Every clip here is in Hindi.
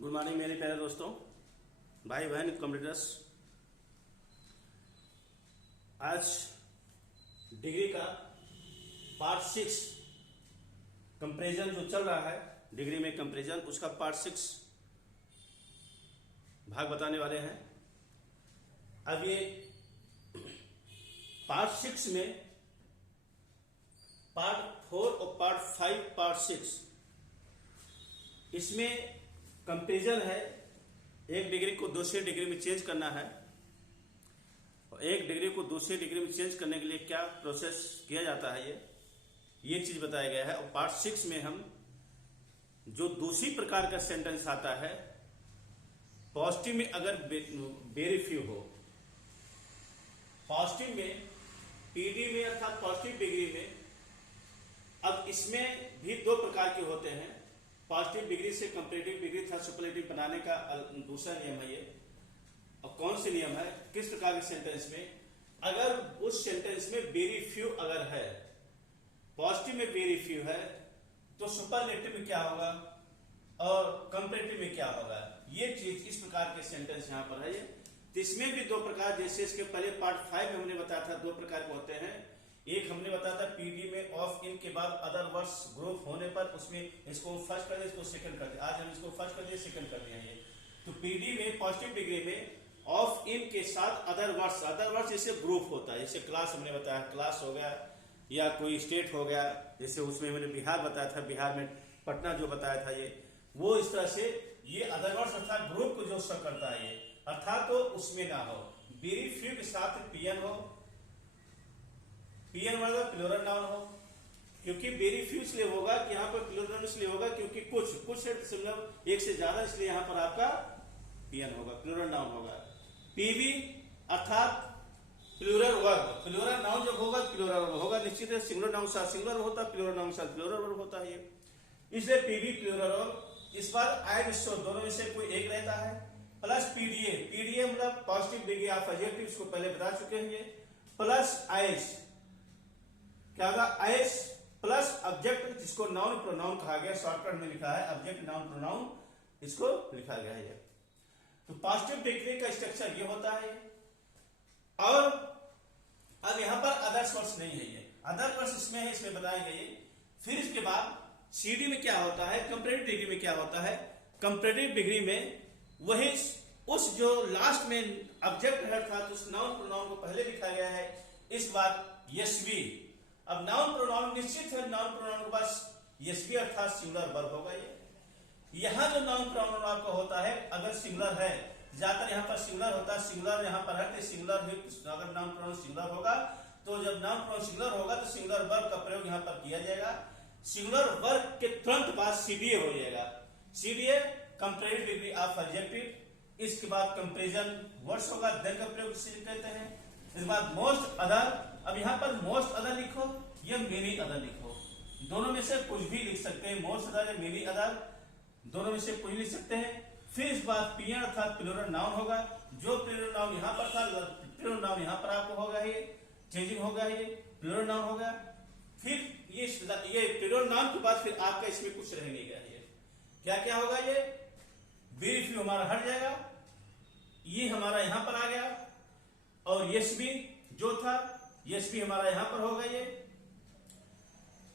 गुड मॉर्निंग मेरे प्यारे दोस्तों, भाई बहन कंप्यूटर्स। आज डिग्री का पार्ट 6 कंपैरिजन जो चल रहा है, डिग्री में कंपैरिजन, उसका पार्ट 6 भाग बताने वाले हैं। अब ये पार्ट 6 में पार्ट 4 और पार्ट 5 पार्ट 6 इसमें कंपैरिजन है। एक डिग्री को दूसरी डिग्री में चेंज करना है और एक डिग्री को दूसरी डिग्री में चेंज करने के लिए क्या प्रोसेस किया जाता है, ये चीज बताया गया है। और पार्ट 6 में हम जो दूसरी प्रकार का सेंटेंस आता है, पॉजिटिव में अगर वेरी फ्यू हो, पॉजिटिव में पीडी में अर्थात पॉजिटिव डिग्री में। अब इसमें भी दो प्रकार के होते हैं। पॉजिटिव डिग्री से कंपैरेटिव डिग्री था सुपरलेटिव बनाने का दूसरा नियम है ये। और कौन से नियम है, किस प्रकार के सेंटेंस में, अगर उस सेंटेंस में वेरी फ्यू अगर है, पॉजिटिव में वेरी फ्यू है, तो सुपरलेटिव में क्या होगा और कंपैरेटिव में क्या होगा। ये चीज इस प्रकार के सेंटेंस यहां पर है। ये तो इसमें भी दो प्रकार, जैसे इसके पहले पार्ट 5 में हमने बताया था दो प्रकार के होते हैं। एक हमने बताया था पीडी में ऑफ इन के बाद अदर वर्ड्स ग्रुप होने पर उसमें इसको फर्स्ट कर दिया, इसको सेकंड कर दिया। आज हम इसको फर्स्ट कर दिए, सेकंड कर दिया। ये तो पीडी में पॉजिटिव डिग्री में ऑफ इन के साथ अदर वर्ड्स जैसे ग्रुप होता है। जैसे क्लास हमने बताया, क्लास हो गया, या कोई स्टेट हो गया, जैसे उसमें मैंने बिहार बताया था, बिहार में पटना जो बताया था, ये वो इस तरह से ये अदर वर्ड्स अर्थात ग्रुप को जो सब करता है, ये अर्थात तो उसमें ना हो। वेरी फ्यू के साथ पीएन हो, पीएन मतलब प्लूरल नाउन हो, क्योंकि वेरी फ्यू इसलिए होगा कि यहां पर प्लूरल नाउन इसलिए होगा क्योंकि कुछ से मतलब एक से ज्यादा, इसलिए यहां पर आपका पीएन होगा, प्लूरल नाउन होगा। पीवी अर्थात प्लूरल वर्ब, प्लूरल नाउन जब होगा प्लूरल वर्ब होगा, निश्चित है। सिंगुलर नाउन साथ सिंगुलर होता है, प्लूरल नाउन साथ प्लूरल वर्ब होता है, ये इसलिए पीवी प्लूरल वर्ब। इस बार आई शो दोनों में से कोई एक रहता है, प्लस पीडीए, पीडीए मतलब पॉजिटिव डिग्री ऑफ एडजेक्टिव, इसको पहले बता चुके हैं ये, प्लस आईएस, क्या होगा आईएस प्लस ऑब्जेक्ट, जिसको नाउन प्रोनाउन कहा गया, शॉर्टकट में लिखा है ऑब्जेक्ट नाउन प्रोनाउन, इसको लिखा गया है। तो पॉजिटिव डिग्री का स्ट्रक्चर ये होता है। और अब यहां पर अदर्स वर्ड्स नहीं है, ये अदर वर्ड्स इसमें है, इसमें बताए गए। फिर इसके बाद सीडी में क्या होता है, कंपैरेटिव डिग्री में क्या होता है। कंपैरेटिव डिग्री में वही उस जो लास्ट में ऑब्जेक्ट है अर्थात उस नाउन प्रोनाउन को पहले लिखा गया है। इस बात यशवी, अब नाउन प्रोनाउन निश्चित है, नाउन प्रोनाउन के पास यशवी अर्थात सिंगुलर वर्ब होगा। ये यहां जो नाउन प्रोनाउन आपका होता है, अगर सिंगुलर है, ज्यादातर यहां पर सिंगुलर होता है, सिंगुलर यहां पर है तो सिंगुलर है। अगर नाउन प्रोनाउन सिंगुलर होगा तो जब नाउन प्रोनाउन सिंगुलर होगा तो सिंगुलर वर्ब का प्रयोग यहां पर किया जाएगा। सिंगुलर वर्ब के तुरंत बाद सीडीए हो जाएगा, CDA comparative degree of adjective. इसके बाद कंपैरिजन वर्ड्स होगा, देन का प्रयोग कहते हैं। इसके बाद मोस्ट अदर, अब यहां पर मोस्ट अदर लिखो या मेनी अदर लिखो, दोनों में से कुछ भी लिख सकते हैं। मोस्ट अदर या मेनी अदर दोनों में से कुछ लिख सकते हैं। फिर इस बात पीएन अर्थात प्लूरल नाउन होगा, जो प्लूरल नाउन यहां पर था प्लूरल नाउन यहां पर आपको होगा, ये चेंजिंग होगा, ये प्लूरल नाउन होगा। फिर ये प्लूरल नाउन के बाद फिर आपका इसमें कुछ रह नहीं गया, ये क्या क्या होगा, ये वेरी फ्यू हमारा हट जाएगा, ये हमारा यहां पर आ गया। और यस भी जो था, यस भी हमारा यहां पर होगा, ये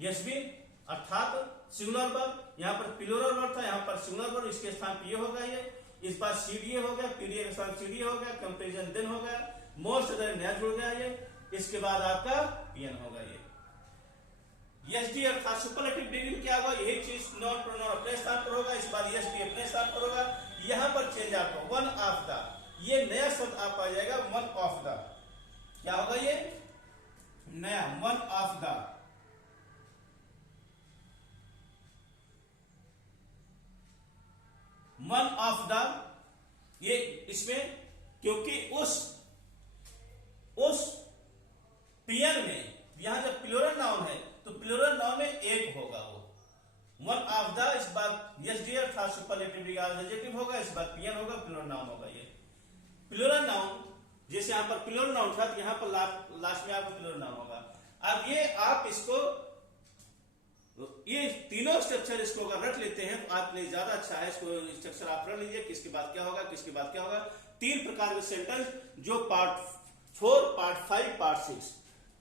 यस भी अर्थात सिंगुलर वर्ब, यहां पर प्लूरल वर्ब था, यहां पर सिंगुलर वर्ब, इसके स्थान पे ये होगा। ये इस बार सीडीए हो गया, पीडीए के स्थान सीडीए हो गया, कंपैरिजन देन हो गया, मोस्ट अदर नया जुड़ गया, ये इसके बाद आपका पीएन होगा। ये एसडी अर्थात सुपरलेटिव डिग्री में क्या होगा, यही चीज नॉन प्रोनाउन अपने स्थान पर होगा, इस बार एसडी अपने स्थान पर होगा। यहां पर चेंज आपका वन ऑफ द, ये नया शब्द आप आ जाएगा, वन ऑफ द, क्या होगा ये नया one of the, one of the. ये इसमें क्योंकि उस पीएन में यहां जब प्लूरल नाउन है तो प्लूरल नाउन में एक होगा, वो वन ऑफ द, इस बात यस डियर था सुपरलेटिव एडजेक्टिव होगा, इस बात पीएन होगा, प्लूरल नाउन होगा। ये प्लूरल नाउन जैसे यहां पर प्लूरल नाउन था तो यहां पर लास्ट में आपको प्लूरल नाउन होगा। अब ये आप इसको तो ये तीनों स्ट्रक्चर इसको अगर रट लेते हैं तो आपके लिए ज्यादा अच्छा है। इसको स्ट्रक्चर आप रट लीजिए, किसके बाद क्या होगा, किसके बाद क्या होगा। 3 प्रकार के सेंटेंस जो पार्ट 4, पार्ट 5, पार्ट 6,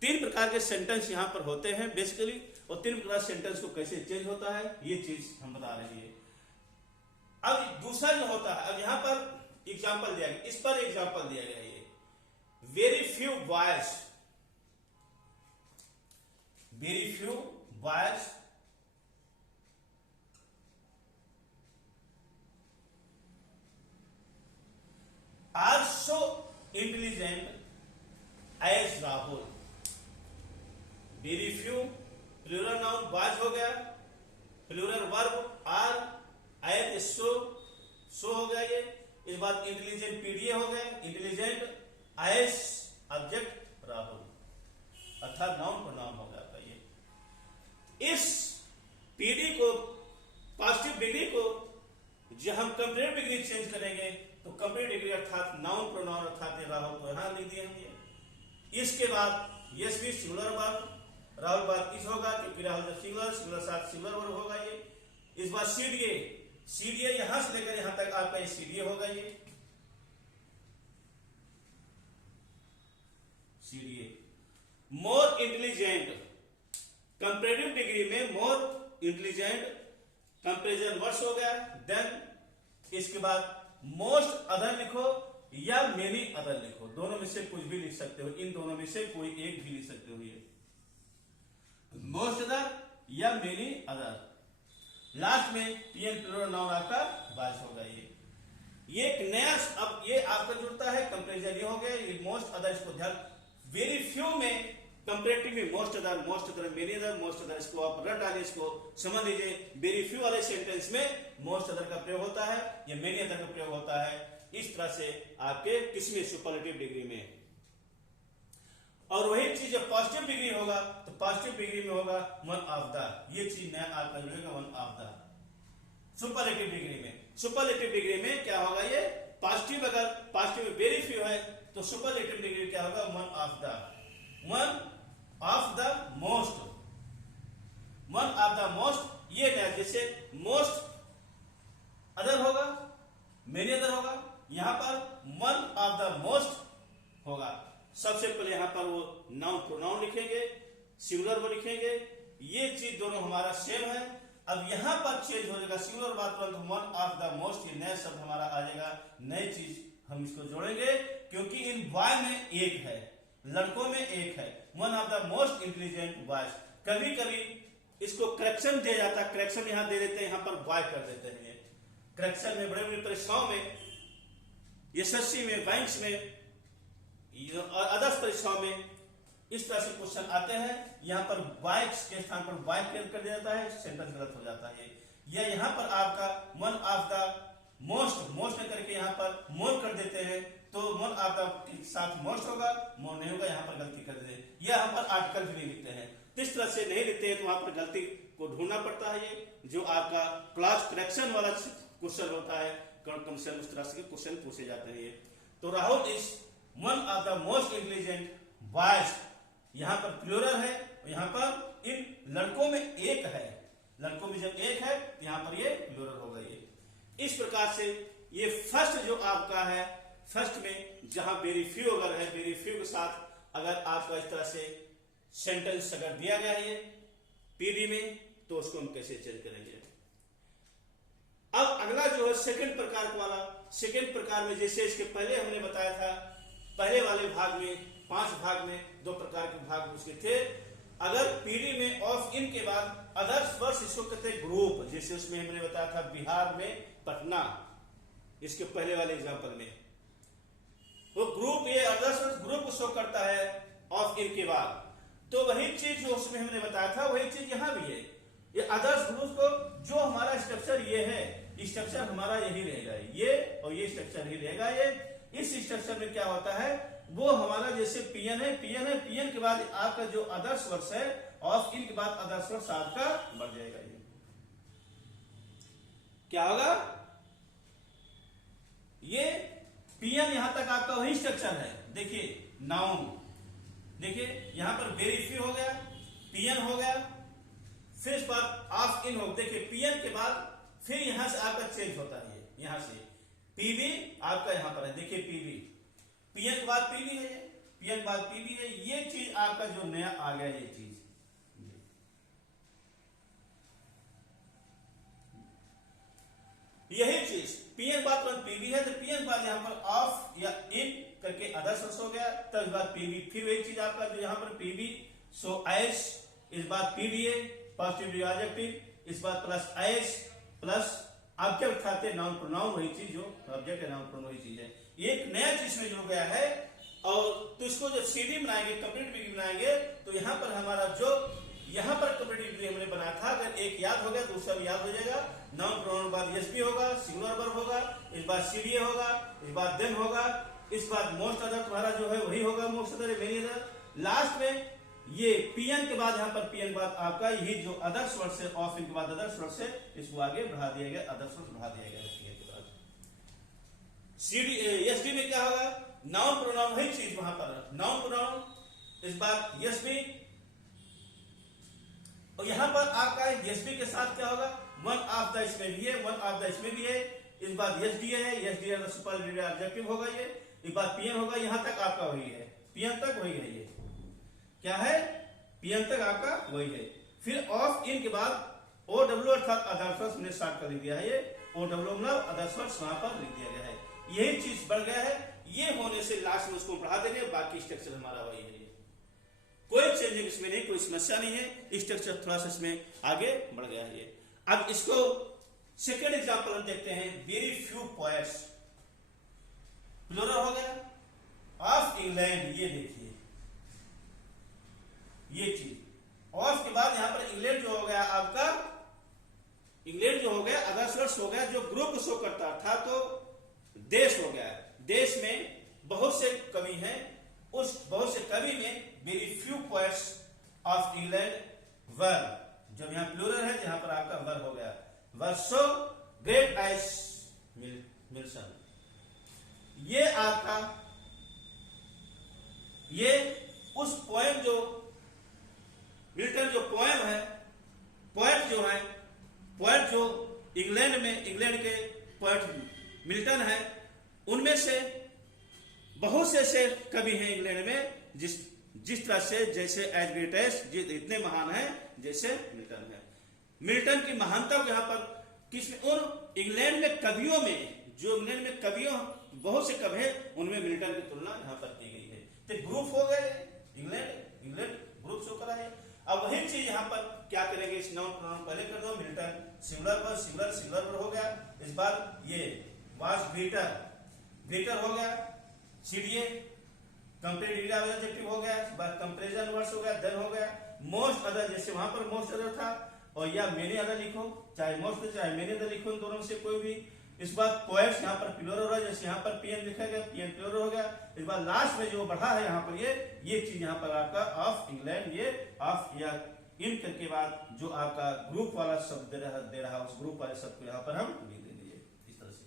3 प्रकार के सेंटेंस यहां पर होते हैं बेसिकली। और 3 प्रकार सेंटेंस को कैसे चेंज होता है ये चीज हम बता रहे हैं। अब दूसरा जो होता है, अब यहां पर एग्जाम्पल दिया गया, इस पर एग्जाम्पल दिया गया, ये very few boys, very few boys are so intelligent as Rahul. Very few plural noun boys हो गया, plural verb are, as so, so हो गया ये। इस बात इंटेलिजेंट पीडीए हो गए, इंटेलिजेंट एज ऑब्जेक्ट राहुल, अर्थात नाउन प्रोनाउन हो गया आपका ये। इस पीडी को, पॉजिटिव डिग्री को जब हम कंपेरेटिव डिग्री चेंज करेंगे तो कंपेरेटिव डिग्री अर्थात नाउन प्रोनाउन अर्थात राहुल को यहां लिख दिए होंगे। इसके बाद यस भी सिंगुलर वर्ब, राहुल बाद किस होगा क्योंकि राहुल जब सिंगुलर, सिंगुलर साथ सिंगुलर वर्ब होगा ये। इस बार सीडीए, सीडीए यहां से लेकर यहां तक आपका ये सीडीए होगा ये, CDA. More intelligent, comparative degree में मोर इंटेलिजेंट कंपेरिजन वर्ड्स हो गया। देन इसके बाद मोस्ट अदर लिखो या मेनी अदर लिखो, दोनों में से कुछ भी लिख सकते हो, इन दोनों में से कोई एक भी लिख सकते हो ये, मोस्ट अदर या मेनी अदर। लास्ट में टीएन प्लूरल नाउन आपका बॉयज होगा ये एक नया। अब ये आपका जुड़ता है कंपेरिजन, ये हो गया ये मोस्ट अदर, इसको ध्यान। वेरी फ्यू में कंपेरेटिव में most other, most other many other, most other, इसको आप रट डालिए, इसको समझ लीजिए। वेरी फ्यू वाले सेंटेंस में मोस्ट अदर का प्रयोग होता है या मेनी अदर का प्रयोग होता है। इस तरह से आपके किसमें, सुपरलेटिव डिग्री में। और वही चीज जब पॉजिटिव डिग्री होगा तो पॉजिटिव डिग्री में होगा वन ऑफ द, ये चीज नया आपका जुड़ेगा one of the. Superlative degree में, सुपरलेटिव डिग्री में क्या होगा ये पॉजिटिव, अगर पॉजिटिव में वेरी फ्यू है तो सुपरलेटिव डिग्री क्या होगा one of the, one of the most, one of the most. ये नया, जैसे मोस्ट अदर होगा, मेनी अदर होगा, यहां पर वन ऑफ द मोस्ट होगा। सबसे पहले यहां पर वो नाउन प्रोनाउन लिखेंगे, सिंगुलर वो लिखेंगे, ये चीज दोनों हमारा सेम है। अब यहां पर चेंज हो जाएगा, सिंगुलर बात तुरंत वन ऑफ द मोस्ट, ये नया शब्द हमारा आ जाएगा, नई चीज हम इसको जोड़ेंगे क्योंकि इन बॉय में एक है, लड़कों में एक है, one of the most intelligent boys. कभी कभी इसको करेक्शन दिया जाता है, करेक्शन यहां दे देते हैं, यहां पर बॉय कर देते हैं। करेक्शन में बड़े बड़े परीक्षाओं में, एसएससी में, बैंक्स में और अदर्स परीक्षाओं में इस तरह से क्वेश्चन आते हैं। यहां पर बाइक्स के स्थान पर बाइक कर दिया जाता है, सेंटेंस गलत हो जाता है। या यहां पर आपका one of the most, most करके यहां पर मोर कर देते हैं तो वन ऑफ द के साथ मोस्ट होगा, मोर नहीं होगा, यहां पर गलती कर देते हैं। या यहां पर आर्टिकल भी नहीं लिखते हैं, तो इस तरह से नहीं लिखते हैं तो वहां पर गलती को ढूंढना पड़ता है। ये जो आपका क्लास करेक्शन वाला क्वेश्चन होता है, कमीशन उस तरह से क्वेश्चन पूछे जाते हैं ये। तो Rahul is one of the most intelligent boys, यहां पर प्लूरल है, यहां पर इन लड़कों में एक है, लड़कों में जब एक है तो यहां पर ये प्लूरल होगा ये। इस प्रकार से ये फर्स्ट जो आपका है, फर्स्ट में जहां वेरी फ्यू अगर है, वेरी फ्यू के साथ अगर आपका इस तरह से सेंटेंस अगर दिया गया है पीडी में तो उसको हम कैसे चेंज करेंगे। अब अगला जो है सेकंड प्रकार वाला, सेकंड प्रकार में जैसे इसके पहले हमने बताया था, पहले वाले भाग में 5 भाग में 2 प्रकार के भाग उसके थे। अगर पीडी में ऑफ इन के बाद अदर्स वर्ड्स, इसको कहते हैं ग्रुप, जैसे उसमें हमने बताया था बिहार में पटना, इसके पहले वाले एग्जांपल में वो ग्रुप, ये अदर्स वर्ड्स ग्रुप को शो करता है ऑफ इन के बाद। तो वही चीज जो उसमें हमने बताया था वही चीज यहां भी है। ये अदर्स ग्रुप को जो हमारा स्ट्रक्चर ये है, स्ट्रक्चर हमारा यही रहेगा, ये और ये स्ट्रक्चर ही रहेगा। ये इस स्ट्रक्चर में क्या होता है वो हमारा जैसे पीएन है, पीएन है, पीएन के बाद आपका जो अदर्स वर्ड्स है ऑफ इन के बाद अदर्स वर्ड्स आपका बढ़ जाएगा। ये क्या होगा, ये पीएन यहां तक आपका वही स्ट्रक्चर है। देखिए नाउन, देखिए यहां पर वेरी फ्यू हो गया, पीएन हो गया, फिर इस बाद ऑफ इन हो, देखिए पीएन के बाद फिर यहां से आपका चेंज होता है, यहां से पीबी आपका यहां पर है, देखिए पीबी, पीएन के बाद पीबी है, पीएन के बाद पीबी है, ये चीज आपका जो नया आ गया, ये चीज यही चीज पीएन बाद तुरंत पीबी है, तो पीएन बाद यहां पर ऑफ या इन करके अदर सोर्स हो गया, तब इस बार पीबी, फिर वही चीज आपका जो यहां पर पीबी, सो एस, इस बार पीबीए पॉजिटिव एडजेक्टिव, इस बार प्लस एस प्लस ऑब्जेक्ट खाते नाउन प्रोनाउन, वही चीज जो ऑब्जेक्ट है नाउन प्रोनाउन वही चीज है, एक नया चीज में जो गया है। और तो इसको जब सीडी बनाएंगे, कंप्लीट डिग्री बनाएंगे, तो यहां पर हमारा जो यहां पर कंप्लीट डिग्री हमने बनाया था, अगर एक याद हो गया दूसरा भी याद हो जाएगा। नाउन प्रोनाउन बाद एसबी होगा, सिंगुलर वर्ब होगा, इस बार सीडीए होगा, इस बार देन होगा, इस बार मोस्ट अदर तुम्हारा जो है वही होगा, most other many other, last में ये पीएन के बाद यहां पर पीएन के बाद आपका यही जो अदर्स वर्ड से, ऑफ इन के बाद अदर्स वर्ड से, इसको आगे बढ़ा दिया गया, अदर्स वर्ड बढ़ा दिया गया पीएन के बाद। सीडी एसडी में क्या होगा, नाउन प्रोनाउन वही चीज वहां पर, नाउन प्रोनाउन, इस बार एसबी, और यहां पर आपका एसबी के साथ क्या होगा, वन ऑफ द इसमें भी है, वन ऑफ द इसमें भी है, इस बार एसडीए है, एसडीए का सुपरलेटिव एडजेक्टिव होगा ये, इस बार पीएन होगा, यहां तक आपका वही है, पीएन तक वही है, ये क्या है, पीएन तक आपका वही है। फिर ऑफ इन के बाद ओडब्ल्यू अर्थात अदर वर्ड्स हमने स्टार्ट कर दिया है, ये ओडब्ल्यू मतलब अदर वर्ड्स वहां पर लिख दिया गया है, यही चीज बढ़ गया है। ये होने से लास्ट में उसको बढ़ा देंगे, बाकी स्ट्रक्चर हमारा वही है, कोई चेंजिंग इसमें नहीं, कोई समस्या नहीं है, स्ट्रक्चर थोड़ा सा इसमें आगे बढ़ गया है ये। अब इसको सेकेंड एग्जांपल हम देखते हैं, वेरी फ्यू पोएट्स, प्लूरल हो गया, ऑफ इंग्लैंड, ये देखिए ये चीज, ऑफ के बाद यहां पर इंग्लैंड जो हो गया आपका, इंग्लैंड जो हो गया अदर वर्ड्स हो गया, जो ग्रुप को शो करता था, तो देश हो गया, देश में बहुत से कवि हैं, उस बहुत से कवि में very few poets of England वर, जब यहां प्लूरल है जहां पर आपका वर हो गया, वर सो ग्रेट एज मिल्सन, ये आपका ये उस पोएम जो मिल्टन जो पोएम है, पोएट जो है, पोएट जो इंग्लैंड में, इंग्लैंड के पोएट मिल्टन है, उनमें से बहुत से कवि हैं इंग्लैंड में, जिस तरह से जैसे एज ग्रेट एज, इतने महान हैं जैसे मिल्टन है। मिल्टन की महानता को यहाँ पर किस और इंग्लैंड में कवियों में, जो इंग्लैंड में कवियों बहुत से कवि हैं, उनमें मिल्टन की तुलना यहाँ पर की गई है। तो ग्रुप हो गए, इंग्लैंड ग्रुप शो करा है। अब वही चीज यहाँ पर क्या करेंगे, इस नाउन प्रोनाउन पहले कर दो, मिल्टन सिंगुलर पर सिंगुलर हो गया, इस बार ये वाज ग्रेटर हो गया, सीडीए कंपेरेटिव एडजेक्टिव हो गया, इस बार कंपैरिजन वर्ड्स हो गया, देन हो गया, मोस्ट अदर, जैसे वहां पर मोस्ट अदर था, और या मेनी अदर लिखो, चाहे मोस्ट चाहे मेनी अदर लिखो, इन दोनों से कोई भी। इस बार पोएट्स यहाँ पर प्लूरल हो रहा है, जैसे यहाँ पर पीएन लिखा गया, पीएन प्लूरल हो गया, इस बार लास्ट में जो बढ़ा है यहाँ पर ये चीज यहाँ पर आपका ऑफ इंग्लैंड, ये ऑफ या इन के बाद जो आपका ग्रुप वाला शब्द दे रहा उस ग्रुप वाले शब्द को यहाँ पर हम लिख देंगे इस तरह से।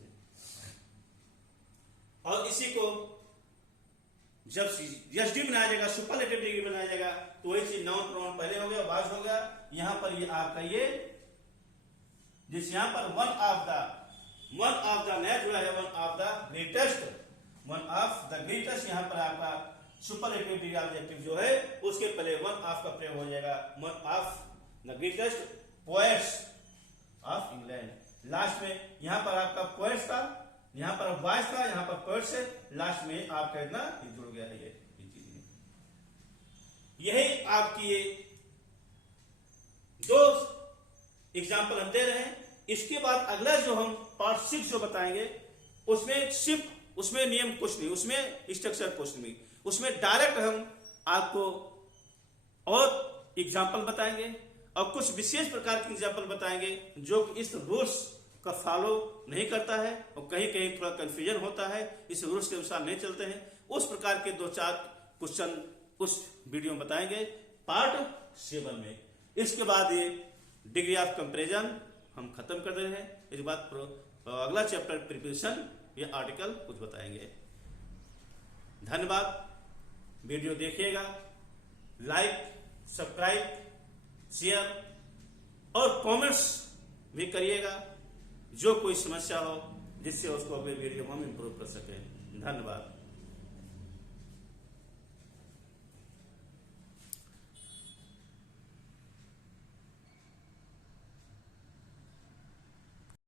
और इसी को जब एसडी बनाया जाएगा, सुपरलेटिव डिग्री बनाया जाएगा, तो वही चीज नाउन प्रोनाउन पहले हो गया, वाज हो गया, यहां पर ये आपका ये जिस यहां पर वन ऑफ द नया जुड़ा है, वन ऑफ द ग्रेटेस्ट, यहां पर आपका सुपरलेटिव डिग्री एडजेक्टिव जो है उसके पहले वन ऑफ का प्रयोग हो जाएगा, one of the greatest poets of England. Last में यहां पर आपका पोएट्स था, यहां पर वॉइस था, यहां पर पोएट्स है, लास्ट में आपका इतना जुड़ गया है ये चीज। यही आपकी ये दो एग्जाम्पल हम दे रहे हैं। इसके बाद अगला जो हम पार्ट 6 जो बताएंगे, उसमें नियम कुछ नहीं, उसमें स्ट्रक्चर कुछ नहीं, उसमें डायरेक्ट हम आपको और एग्जाम्पल बताएंगे और कुछ विशेष प्रकार के एग्जाम्पल बताएंगे जो इस रूल्स का फॉलो नहीं करता है और कहीं कहीं थोड़ा कंफ्यूजन होता है, इस रूल्स के अनुसार नहीं चलते हैं, उस प्रकार के 2-4 क्वेश्चन उस वीडियो में बताएंगे पार्ट 7 में। इसके बाद ये डिग्री ऑफ कंपैरिजन हम खत्म कर रहे हैं। इसके बाद अगला चैप्टर प्रिपरेशन या आर्टिकल कुछ बताएंगे। धन्यवाद, वीडियो देखिएगा, लाइक, सब्सक्राइब, शेयर और कमेंट्स भी करिएगा, जो कोई समस्या हो जिससे उसको अगले वीडियो में हम इम्प्रूव कर सकें। धन्यवाद।